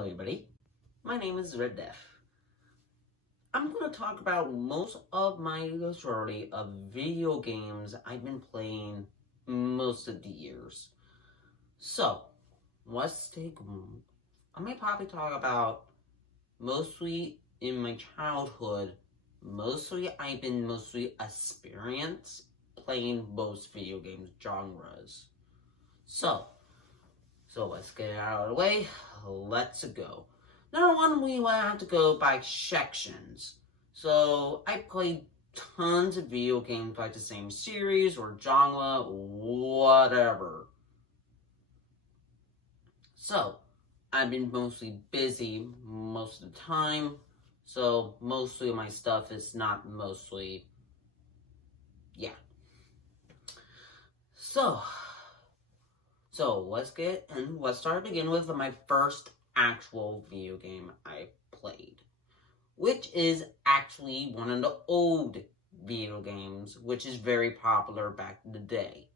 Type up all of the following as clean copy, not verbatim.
Hello everybody, my name is Red Def. I'm going to talk about most of my majority of video games I've been playing most of the years. So, I may probably talk about mostly in my childhood, I've been experienced playing most video games genres. So let's get it out of the way. Let's go. Number one, we will have to go by sections. So I played tons of video games like the same series or genre, whatever. So I've been mostly busy most of the time. So mostly my stuff is not mostly, yeah. So let's start again with my first actual video game I played, which is actually one of the old video games, which is very popular back in the day,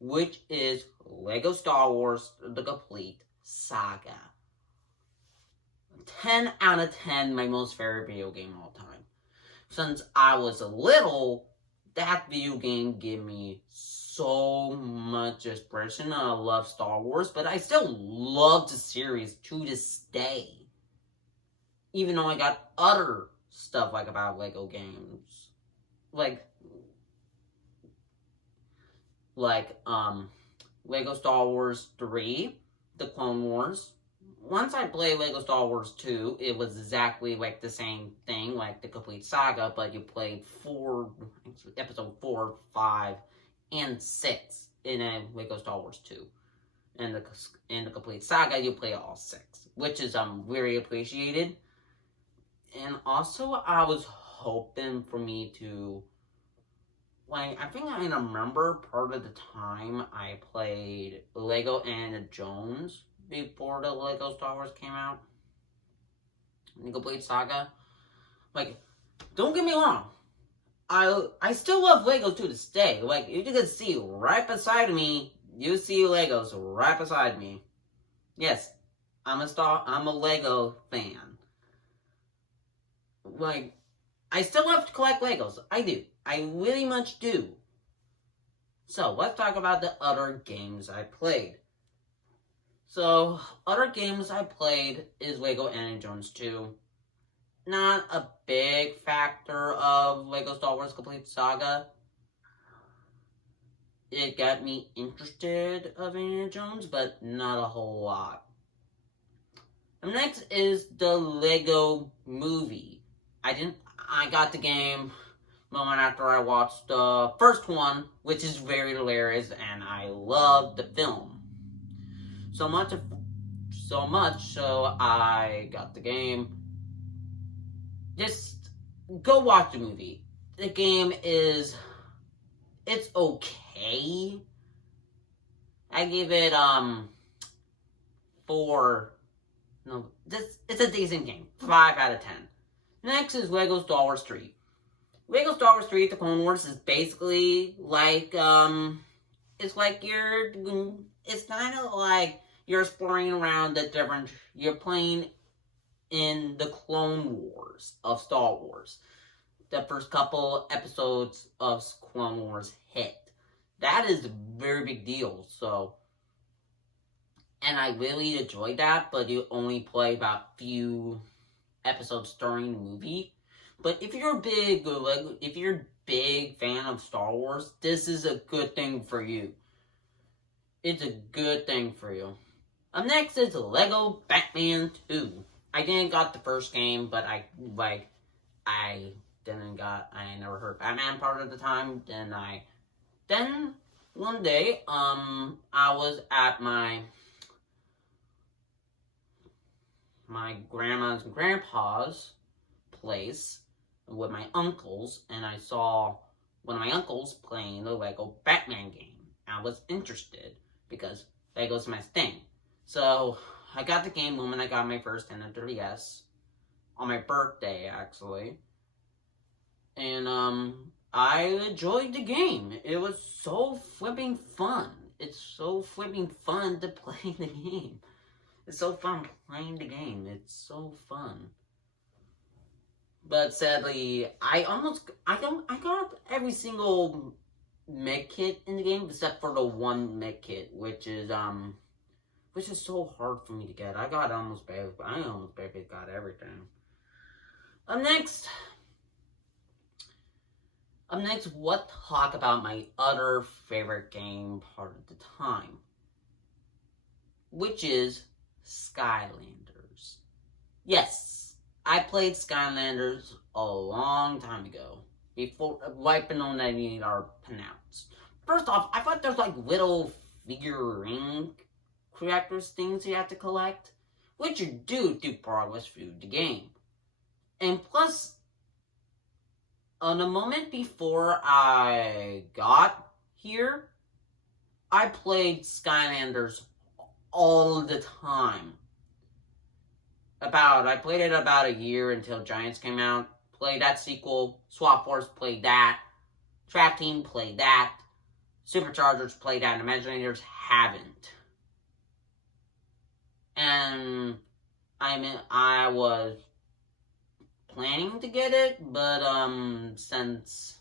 which is Lego Star Wars The Complete Saga. 10 out of 10, my most favorite video game of all time. Since I was little, that video game gave me so much inspiration. I love Star Wars, but I still love the series to this day. Even though I got other stuff like about Lego games, like Lego Star Wars 3, The Clone Wars. Once I played Lego Star Wars 2, it was exactly like the same thing, like the Complete Saga, but you played episode 4, 5, and 6 in a Lego Star Wars 2. And the Complete Saga, you play all 6, which is very appreciated. And also, I was hoping for me to, I think I remember part of the time I played Lego Indiana Jones before the Lego Star Wars came out. The Complete Saga. Don't get me wrong. I still love Legos to this day. You can see right beside me, you see Legos right beside me. Yes, I'm a Lego fan. I still love to collect Legos. I do. I really much do. So, let's talk about the other games I played. So, other games I played is Lego Indiana Jones 2. Not a big factor of Lego Star Wars Complete Saga. It got me interested of Indiana Jones, but not a whole lot. And next is the Lego Movie. I got the game moment after I watched the first one, which is very hilarious, and I love the film. So much so I got the game. Just go watch the movie. The game it's okay. I give it it's a decent game. 5 out of 10. Next is Lego Star Wars 3. Lego Star Wars 3 The Clone Wars is basically like it's kind of like you're exploring around you're playing in the Clone Wars of Star Wars. The first couple episodes of Clone Wars hit. That is a very big deal, and I really enjoyed that, but you only play about few episodes during the movie. But if you're a big fan of Star Wars, this is a good thing for you. It's a good thing for you. Up next is Lego Batman 2. I didn't got the first game, but I never heard Batman part of the time. Then one day, I was at my grandma's and grandpa's place with my uncles, and I saw one of my uncles playing the Lego Batman game. I was interested because Lego's my thing. So I got the game the moment I got my first Nintendo 3DS on my birthday, actually. And I enjoyed the game. It was so flipping fun. It's so flipping fun to play the game. It's so fun playing the game. It's so fun. But sadly, I got every single med kit in the game except for the one med kit, which is so hard for me to get. I almost barely got everything. Up next, what talk about my other favorite game part of the time, which is Skylanders. Yes, I played Skylanders a long time ago, before wiping on any are pronounced. First off, I thought there's like little figurine collectors things you have to collect, which you do through progress through the game. And plus, on the moment before I got here, I played Skylanders all the time. I played it about a year until Giants came out. Played that sequel. Swap Force played that. Trap Team played that. Superchargers played that. And Imagineers haven't. And I was planning to get it, but since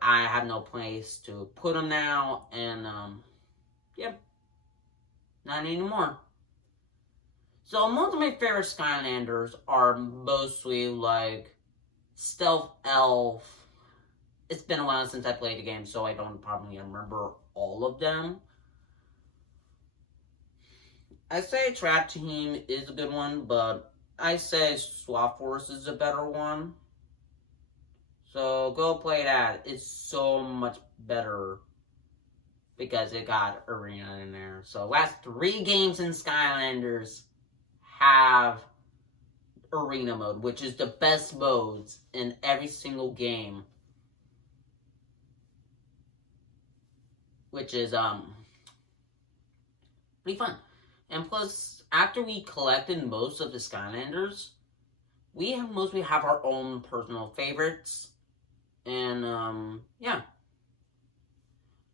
I have no place to put them now, and yep, not anymore. So most of my favorite Skylanders are mostly like Stealth Elf. It's been a while since I played the game, so I don't probably remember all of them. I say Trap Team is a good one, but I say Swap Force is a better one. So go play that. It's so much better because it got Arena in there. So last 3 games in Skylanders have Arena mode, which is the best modes in every single game. Which is pretty fun. And plus, after we collected most of the Skylanders, we mostly have our own personal favorites. And, yeah.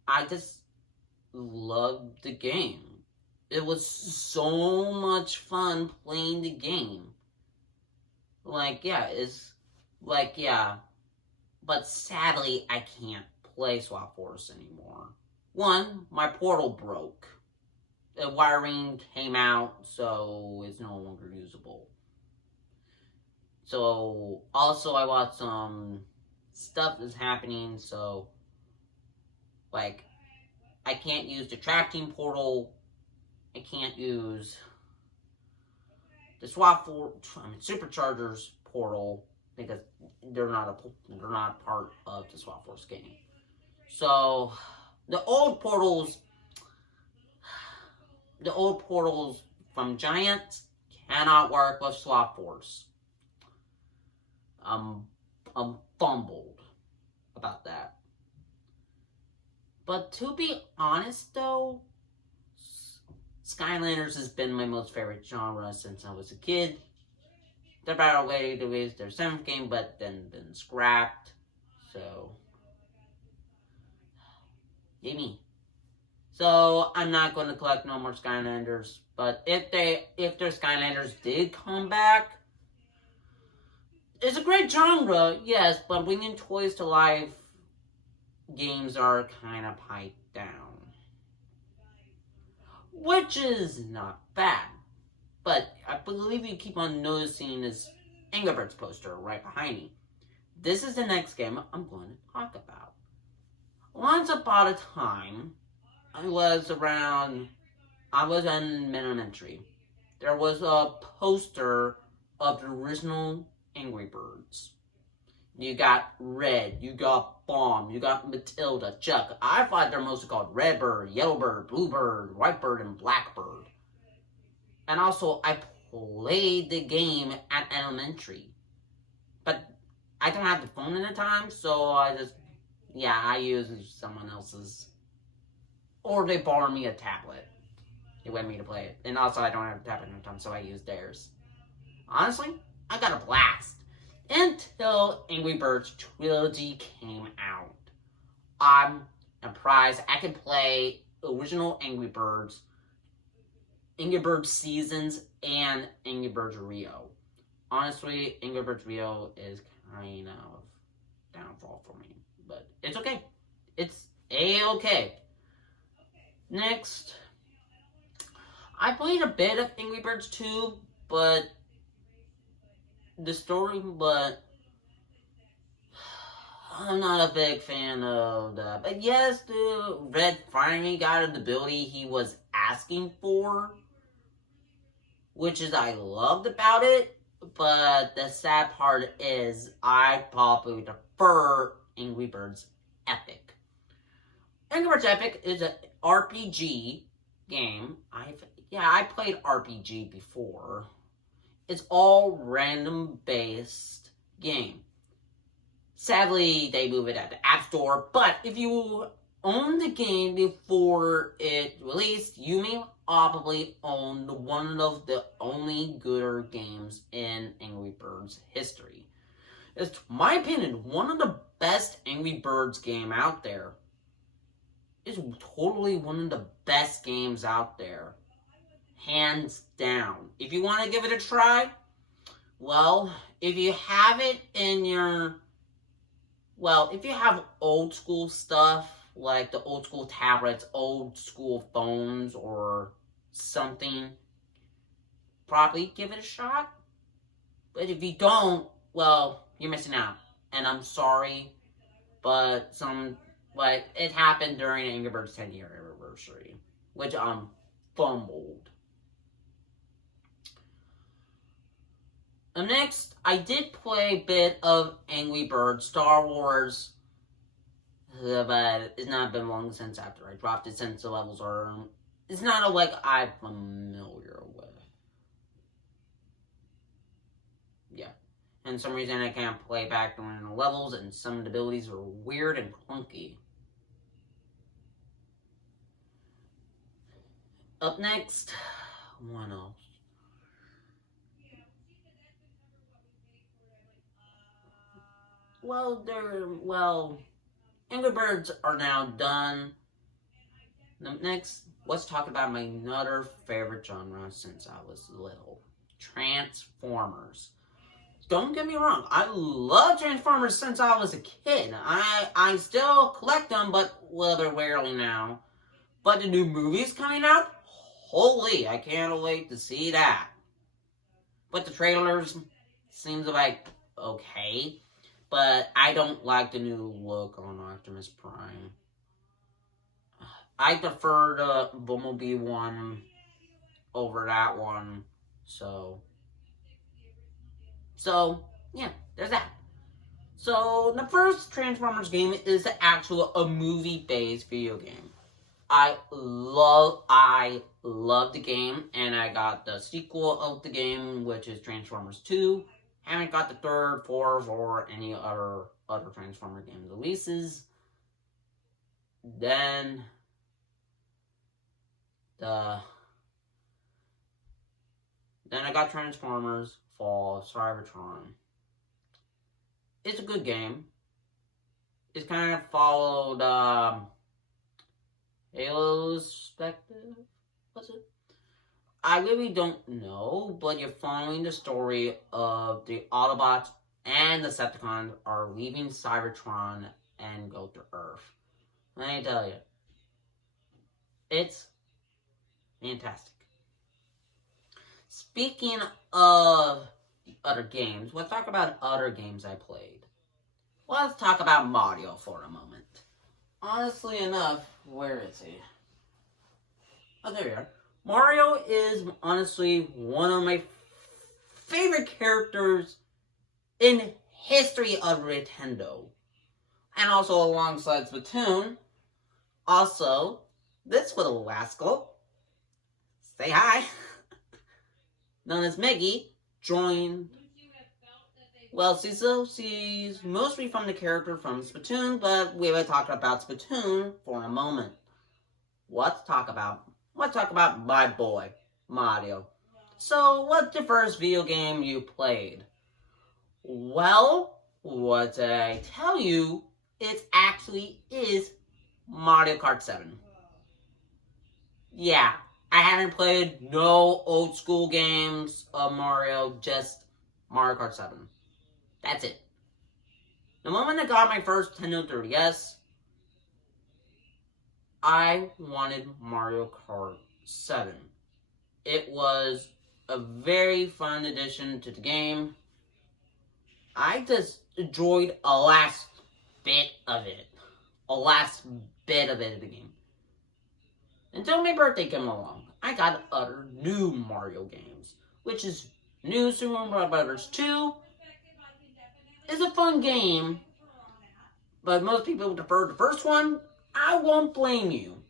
I just loved the game. It was so much fun playing the game. But sadly, I can't play Swap Force anymore. One, my portal broke. The wiring came out, so it's no longer usable. So, also I watched some stuff that's happening, so, I can't use the Trap Team portal. I can't use the Superchargers portal because they're not part of the Swap Force game. So, the old portals from Giants cannot work with Swap Force. I'm fumbled about that. But to be honest, though, Skylanders has been my most favorite genre since I was a kid. They're about ready to release their 7th game, but then been scrapped. So, me. So, I'm not going to collect no more Skylanders. But if their Skylanders did come back, it's a great genre, yes, but bringing toys to life games are kind of piped down. Which is not bad. But I believe you keep on noticing this Angry Birds poster right behind me. This is the next game I'm going to talk about. Once upon a time, I was in elementary. There was a poster of the original Angry Birds. You got Red, you got Bomb, you got Matilda, Chuck. I thought they're mostly called Redbird, Yellowbird, Bluebird, Whitebird, and Blackbird. And also, I played the game at elementary. But I don't have the phone at the time, so I use someone else's. Or they borrow me a tablet. They want me to play it. And also, I don't have a tablet at the time, so I use theirs. Honestly, I got a blast. Until Angry Birds Trilogy came out. I'm surprised I could play original Angry Birds Angry Birds Seasons and Angry Birds Rio. Honestly, Angry Birds Rio is kind of downfall for me, but it's okay. It's a-okay. Next, I played a bit of Angry Birds 2, but I'm not a big fan of that. But yes, the Red finally got the ability he was asking for, which is I loved about it. But the sad part is I probably prefer Angry Birds Epic. Angry Birds Epic is an RPG game. I played RPG before. It's all random based game. Sadly, they move it at the App Store, but if you own the game before it released, you may probably own one of the only gooder games in Angry Birds history. It's, my opinion, one of the best Angry Birds game out there. It's totally one of the best games out there. Hands down. If you want to give it a try, well, if you have it in your... Well, if you have old school stuff, like the old school tablets, old school phones, or something, probably give it a shot. But if you don't, well, you're missing out. And I'm sorry, but it happened during Angry Birds 10-year anniversary, which I'm fumbled. Next, I did play a bit of Angry Birds Star Wars, but it's not been long since after I dropped it, since the levels are... It's not a I'm familiar with. Yeah. And for some reason I can't play back during the levels, and some of the abilities are weird and clunky. Up next, what else? Angry Birds are now done. Next, let's talk about my another favorite genre since I was little. Transformers. Don't get me wrong, I love Transformers since I was a kid. I still collect them, but rather rarely now. But the new movie's coming out? Holy, I can't wait to see that. But the trailers seems okay. But I don't like the new look on Optimus Prime. I prefer the Bumblebee one over that one. So yeah, there's that. So, the first Transformers game is a movie-based video game. I love the game, and I got the sequel of the game, which is Transformers 2. Haven't got the third, fourth, or any other Transformer game releases. Then I got Transformers Fall of Cybertron. It's a good game. It's kind of followed Halo's perspective, was it? I really don't know, but you're following the story of the Autobots and the Decepticons are leaving Cybertron and go to Earth. Let me tell you, it's fantastic. Speaking of other games, let's talk about other games I played. Let's talk about Mario for a moment. Honestly enough, where is he? Oh, there you are. Mario is honestly one of my favorite characters in history of Nintendo. And also alongside Splatoon. Also, this little rascal, say hi, known as Meggy, joined. Well, she's mostly from the character from Splatoon, but we will talk about Splatoon for a moment. Let's talk about my boy, Mario. So, what's the first video game you played? Well, what I tell you, it actually is Mario Kart 7. Yeah, I haven't played no old school games of Mario, just Mario Kart 7. That's it. The moment I got my first Nintendo 3DS, I wanted Mario Kart 7. It was a very fun addition to the game. I just enjoyed a last bit of it. In the game. Until my birthday came along, I got other new Mario games, which is New Super Mario Bros. 2. It's a fun game, but most people prefer the first one. I won't blame you.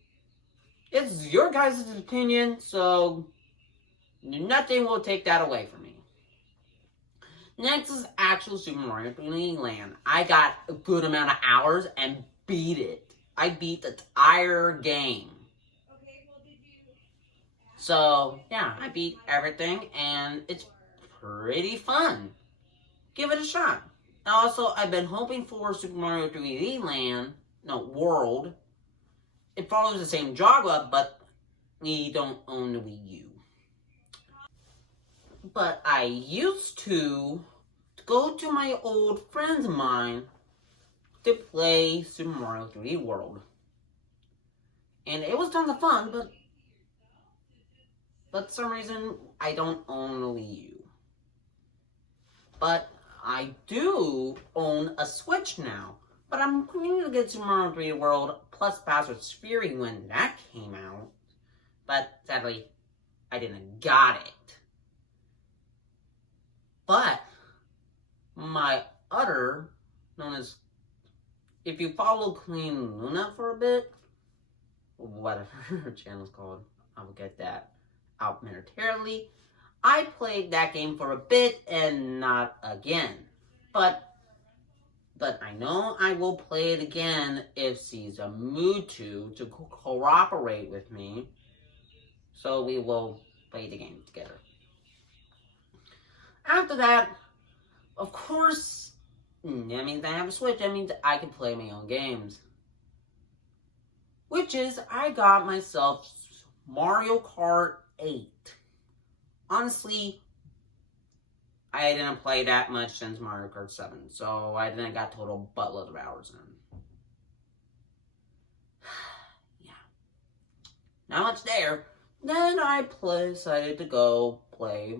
It's your guys' opinion, so nothing will take that away from me. Next is actual Super Mario 3D Land. I got a good amount of hours and beat it. I beat the entire game. So, yeah, I beat everything, and it's pretty fun. Give it a shot. Also, I've been hoping for Super Mario 3D World. It follows the same genre, but we don't own the Wii U. But I used to go to my old friends of mine to play Super Mario 3D World. And it was tons of fun, but for some reason, I don't own a Wii U. But I do own a Switch now. But I'm planning to get Super Mario 3D World plus Bowser's Fury when that came out. But sadly, I didn't got it. But my other, known as, if you follow Clean Luna for a bit, whatever her channel's called, I will get that out momentarily. I played that game for a bit and not again. But I know I will play it again if she's a mood to cooperate with me. So we will play the game together. After that, of course, that means I have a Switch. That means I can play my own games. Which is, I got myself Mario Kart 8. Honestly, I didn't play that much since Mario Kart 7, so I didn't got total buttload of hours in. Yeah. Not much there. Then I decided to go play.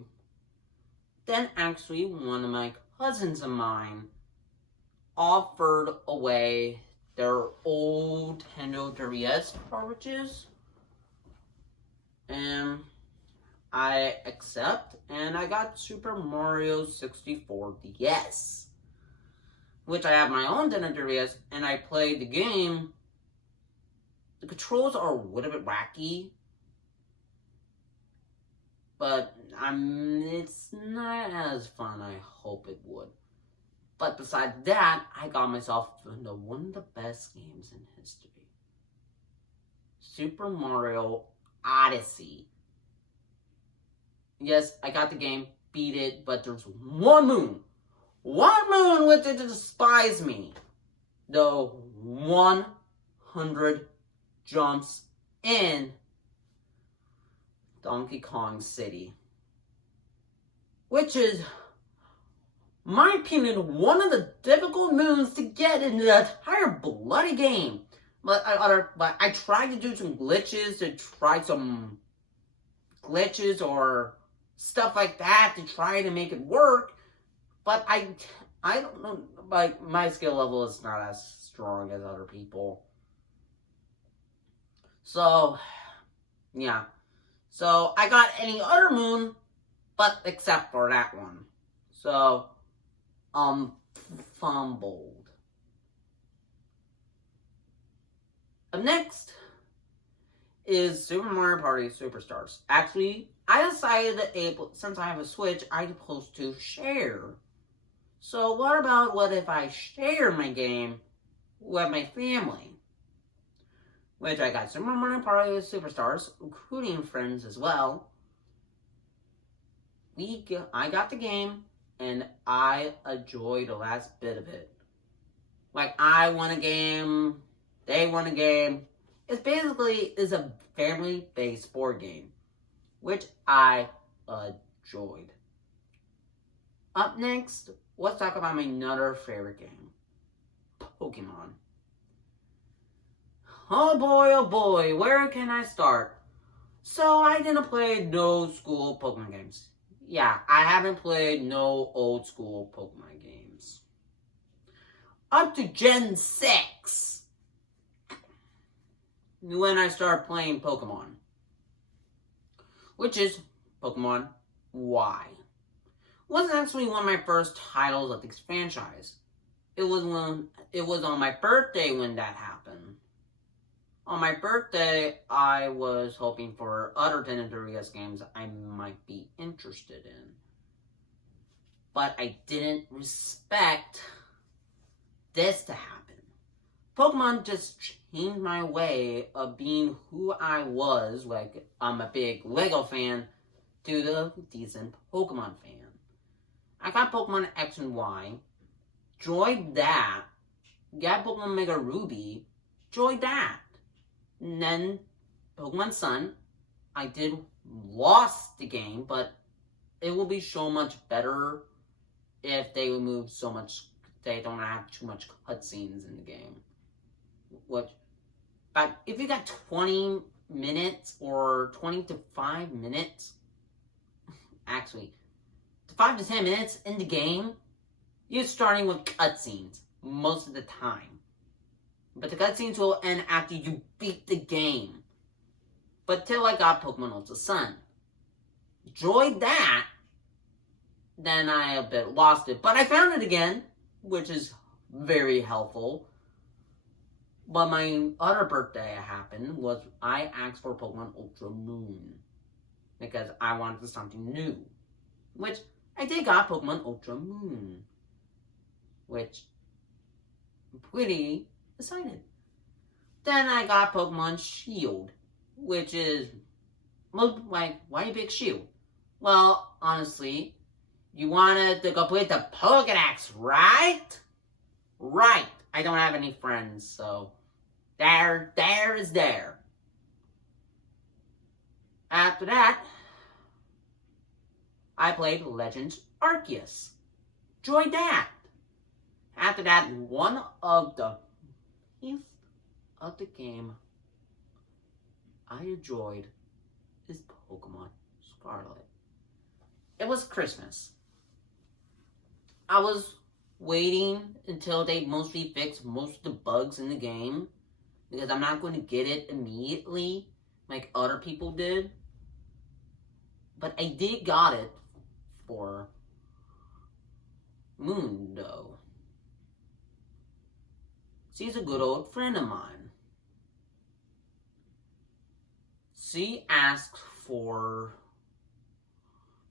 Then actually one of my cousins of mine offered away their old Nintendo 3DS cartridges. And I accept, and I got Super Mario 64 DS. Which I have my own Nintendo 3DS, and I played the game. The controls are a little bit wacky. But it's not as fun I hope it would. But besides that, I got myself into one of the best games in history. Super Mario Odyssey. Yes, I got the game, beat it, but there's one moon with it to despise me. The 100 jumps in Donkey Kong City. Which is, my opinion, one of the difficult moons to get in the entire bloody game. But I tried to do some glitches, or stuff like that to try to make it work. But I don't know, like, my skill level is not as strong as other people. So, yeah. So, I got any other moon, but except for that one. So, fumbled. Up next is Super Mario Party Superstars. Actually, I decided that since I have a Switch, I'm supposed to share. So what if I share my game with my family? Which I got Super Mario Party Superstars, including friends as well. I got the game, and I enjoyed the last bit of it. Like, I won a game, they won a game. It's a family-based board game. which I enjoyed. Up next, let's talk about my another favorite game, Pokemon. Oh boy, where can I start? So I didn't play no school Pokemon games. Yeah, I haven't played no old school Pokemon games. Up to Gen 6, when I started playing Pokemon, which is Pokemon Y. Wasn't actually one of my first titles of this franchise. It was on my birthday when that happened. On my birthday, I was hoping for other Nintendo DS games I might be interested in. But I didn't expect this to happen. Pokemon just changed my way of being who I was, like I'm a big Lego fan, to the decent Pokemon fan. I got Pokemon X and Y, enjoyed that, got Pokemon Mega Ruby, enjoyed that. And then Pokemon Sun, I did lost the game, but it will be so much better if they remove so much, they don't have too much cutscenes in the game. But if you got 20 minutes or 20 to 5 minutes, actually, 5 to 10 minutes in the game, you're starting with cutscenes most of the time. But the cutscenes will end after you beat the game. But till I got Pokemon Ultra Sun. Enjoyed that. Then I a bit lost it. But I found it again, which is very helpful. But my other birthday happened was I asked for Pokemon Ultra Moon. Because I wanted something new. Which I did got Pokemon Ultra Moon. Which I'm pretty excited. Then I got Pokemon Shield. Which is, like, why a big shield? Well, honestly, you wanted to complete the Pokedex, right? Right. I don't have any friends, so there is there. After that, I played Legends Arceus. Enjoyed that. After that, one of the piece of the game I enjoyed is Pokemon Scarlet. It was Christmas. I was waiting until they mostly fixed most of the bugs in the game, because I'm not going to get it immediately like other people did. But I did got it for Mundo. She's a good old friend of mine. She asked for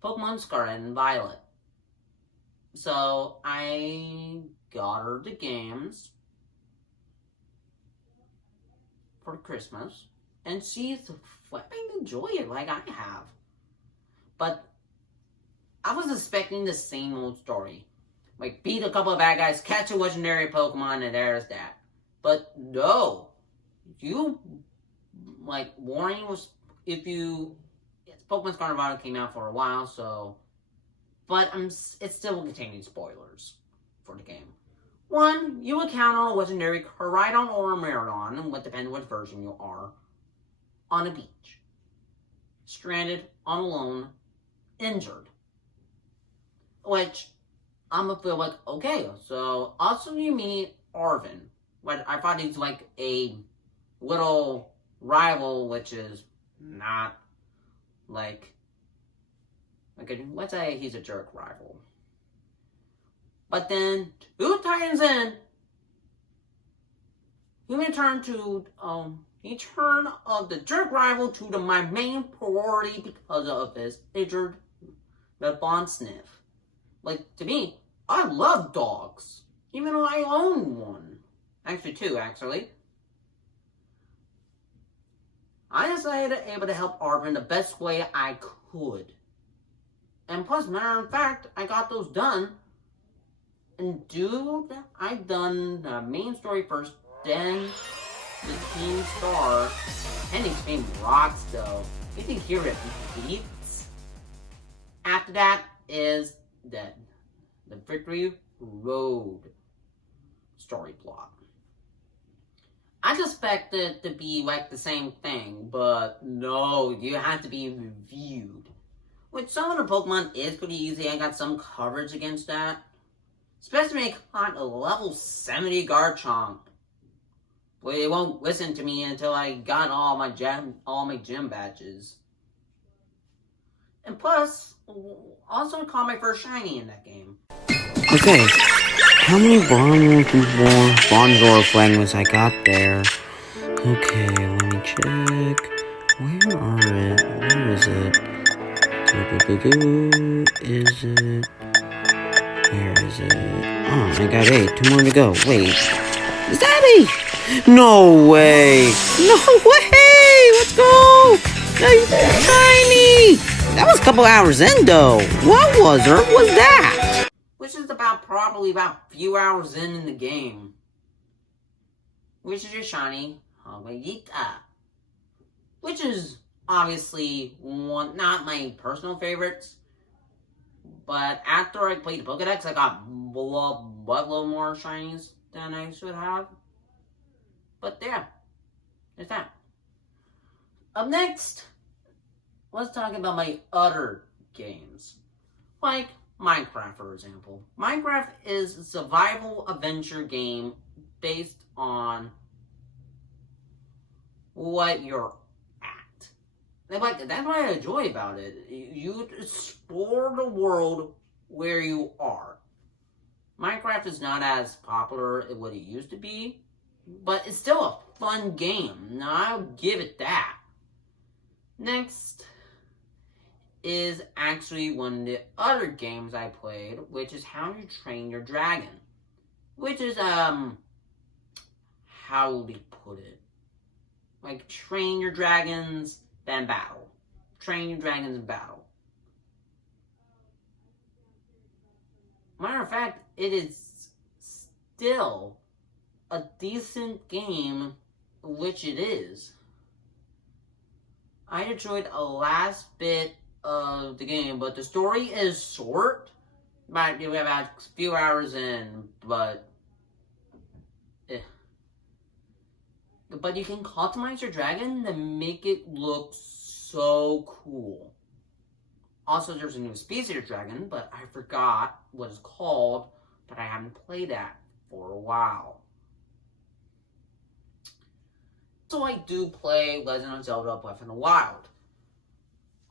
Pokemon Scarlet and Violet. So I got her the games for Christmas, and she's flipping enjoy it like I have. But I was expecting the same old story. Like, beat a couple of bad guys, catch a legendary Pokemon, and there's that. But no. Warning was, Pokemon Scarlet Violet came out for a while, so... But it still will contain spoilers for the game. 1, you encounter a legendary Koraidon or a Miraidon, and what depends which version you are, on a beach. Stranded, on alone, injured. Which, I'm gonna feel like, okay, so also you meet Arven. What I thought he's like a little rival, which is not like let's say he's a jerk rival. But then 2 Titans in, he turned of the jerk rival to my main priority because of his injured the Bond Sniff. Like, to me, I love dogs. Even though I own one. Actually, 2, actually. I decided able to help Arven the best way I could. And plus, matter of fact, I got those done. And dude, I've done the main story first, then the Team Star. And his name rocks, though. You can hear it beats. After that is the Victory Road story plot. I suspected it to be like the same thing, but no, you have to be reviewed. With some of the Pokemon is pretty easy. I got some coverage against that. Especially when I caught a level 70 Garchomp. But they won't listen to me until I got all my gym badges. And plus, also caught my first shiny in that game. Okay, how many Bonjour fragments I got there? Okay, let me check. Where are it? Where is it? Is it? Where is it? Oh, I got 8. 2 more to go. Wait. Is that 8? No way! No way! Let's go! Tiny! That was a couple hours in, though. What was that? Which is probably about a few hours in the game. Which is your shiny, Hawaiita. Which is obviously not my personal favorites. But after I played the Pokedex, I got a little more shinies than I should have. But yeah, there's that. Up next, let's talk about my other games. Like Minecraft, for example. Minecraft is a survival adventure game based on what you're at. That's what I enjoy about it. You explore the world where you are. Minecraft is not as popular as what it used to be, but it's still a fun game. Now, I'll give it that. Next is actually one of the other games I played, which is How to Train Your Dragon. Which is, how would we put it? Like, train your dragons, then battle. Train your dragons in battle. Matter of fact, it is still a decent game, which it is. I enjoyed the last bit of the game, but the story is short. But we have a few hours in, but but you can customize your dragon to make it look so cool. Also, there's a new species of dragon, but I forgot what it's called, but I haven't played that for a while. So I do play Legend of Zelda Breath of the Wild.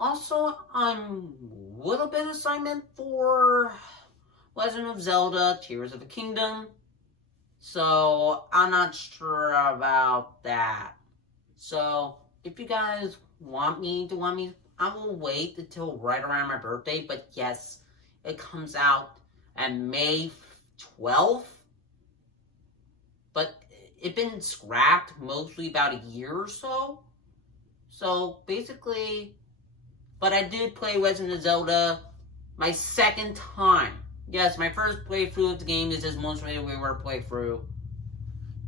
Also, I'm a little bit excited for Legend of Zelda Tears of the Kingdom. So, I'm not sure about that. So, if you guys want me, I will wait until right around my birthday. But yes, it comes out on May 12th. But it's been scrapped mostly about a year or so. So, basically, but I did play Legend of Zelda my second time. Yes, my first playthrough of the game is this most reward playthrough.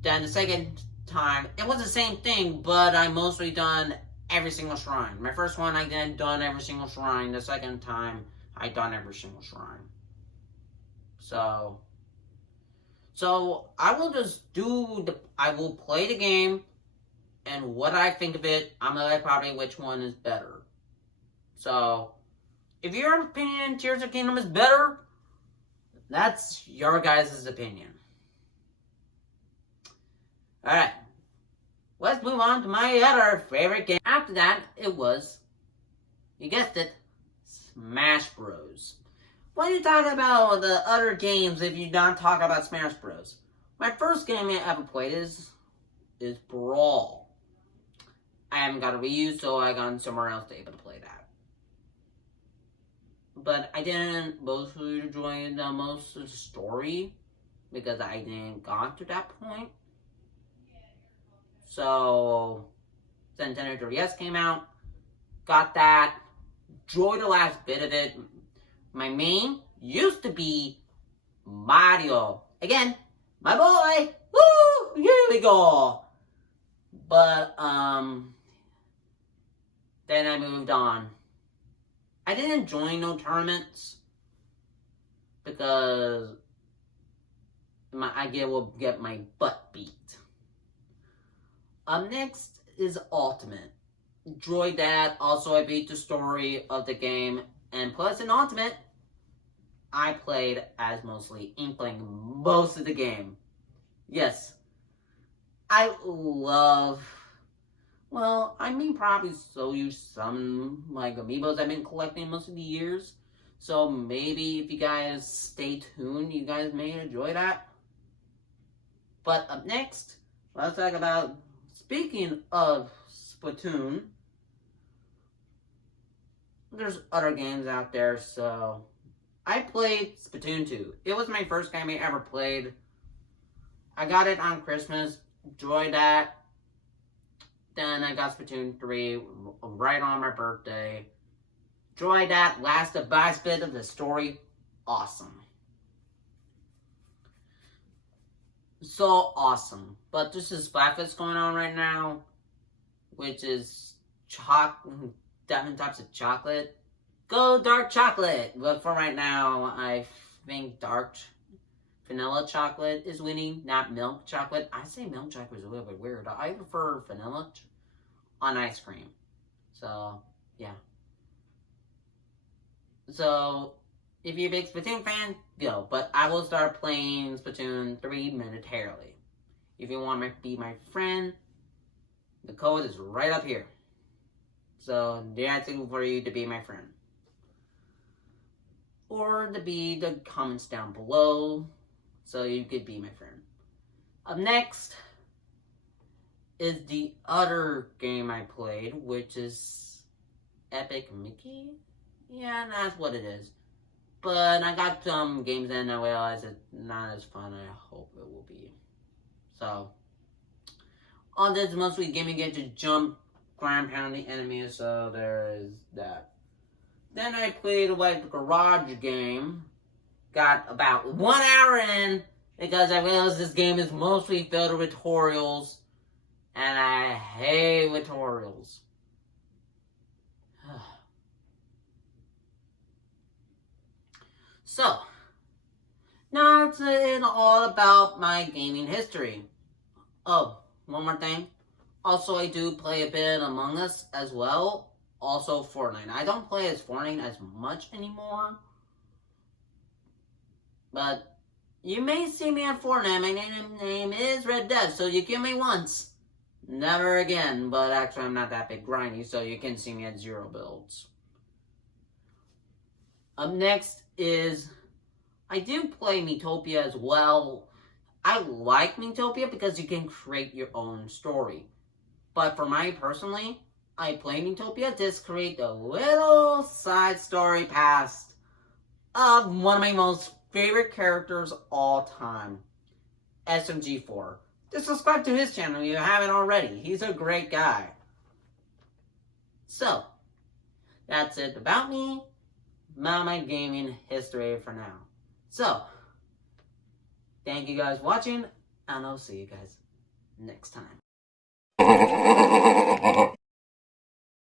Then the second time, it was the same thing, but I mostly done every single shrine. My first one, I didn't done every single shrine. The second time, I done every single shrine. So I will just I will play the game, and what I think of it, I'm gonna like probably which one is better. So, if your opinion Tears of the Kingdom is better, that's your guys' opinion. Alright. Let's move on to my other favorite game. After that, it was, you guessed it, Smash Bros. What are you talking about the other games if you don't talk about Smash Bros? My first game I ever played is Brawl. I haven't got a Wii U, so I got somewhere else to be able to play that. But I didn't mostly enjoy most of the story because I didn't got to that point. So, Nintendo 3DS came out, got that, enjoyed the last bit of it. My main used to be Mario. Again, my boy! Woo! Here we go! But, Then I moved on. I didn't join no tournaments because I will get my butt beat. Up next is Ultimate. Enjoyed that. Also, I beat the story of the game. And plus, in Ultimate, I played as mostly Inkling most of the game. Yes, I love... Well, I mean, probably show you some, like, amiibos I've been collecting most of the years. So maybe if you guys stay tuned, you guys may enjoy that. But up next, let's talk about, speaking of Splatoon, there's other games out there, so I played Splatoon 2. It was my first game I ever played. I got it on Christmas, enjoyed that. Then I got Splatoon 3 right on my birthday. Enjoyed that. Last bit of the story. Awesome. So awesome. But this is Splatfest going on right now, which is different types of chocolate. Go dark chocolate! But for right now, I think dark vanilla chocolate is winning, not milk chocolate. I say milk chocolate is a little bit weird. I prefer vanilla on ice cream. So, yeah. So, if you're a big Splatoon fan, go. But I will start playing Splatoon 3 momentarily. If you want to be my friend, the code is right up here. So, that's it for you to be my friend. Or to be the comments down below, so you could be my friend. Up next is the other game I played, which is Epic Mickey? Yeah, that's what it is. But I got some games in and I realized it's not as fun as I hope it will be. So, on this mostly game you get to jump, ground pound the enemies, so there is that. Then I played like the garage game. Got about 1 hour in because I realized this game is mostly filled with tutorials. And I hate tutorials. So, now it's all about my gaming history. Oh, one more thing. Also, I do play a bit Among Us as well. Also, Fortnite. I don't play as Fortnite as much anymore. But you may see me at Fortnite. My name is Red Dev, so you kill me once. Never again. But actually, I'm not that big grindy, so you can see me at 0 builds. Up next is... I do play Miitopia as well. I like Miitopia because you can create your own story. But for me personally, I play Miitopia to create a little side story past of one of my most favorite characters all time, SMG4. Just subscribe to his channel if you haven't already. He's a great guy. So, that's it about me, my gaming history for now. So, thank you guys for watching, and I'll see you guys next time.